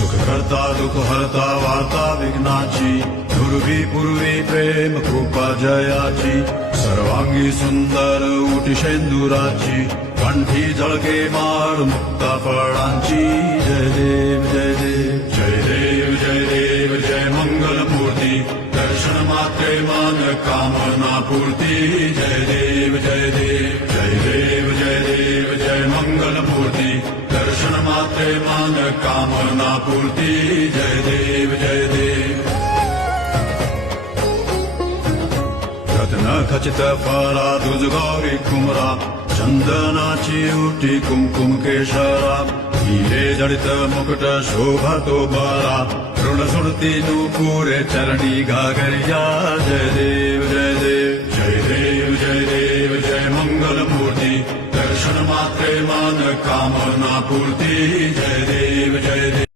सुख करता दुःख हरता वार्ता विघ्नाची दुर्वी पूर्वी प्रेम कृपा जयाची सर्वांगी सुंदर उटी शेंदुराची कंठी झळके माळ मुक्ता फळांची जय देव जय देव जय देव जय देव जय मंगल मूर्ती दर्शन मात्रे मान कामना पूर्ती जय देव जय देव जय देव जय देव जय मंगल मूर्ती दर्शन मात्रे मान कामना पूर्ती जय देव जय देव रत्न खचित फरा दुज गौरी कुमरा चंदनाची उटी कुमकुम केशरा हिरे जडित मुकुट शोभा तो बरा ऋण सुरती नूपुरे चरणी घागरिया जय देव जय देव जय देव जय देव जय मंगल मूर्ती दर्शन मात्रे मान कामना पूर्ती जय देव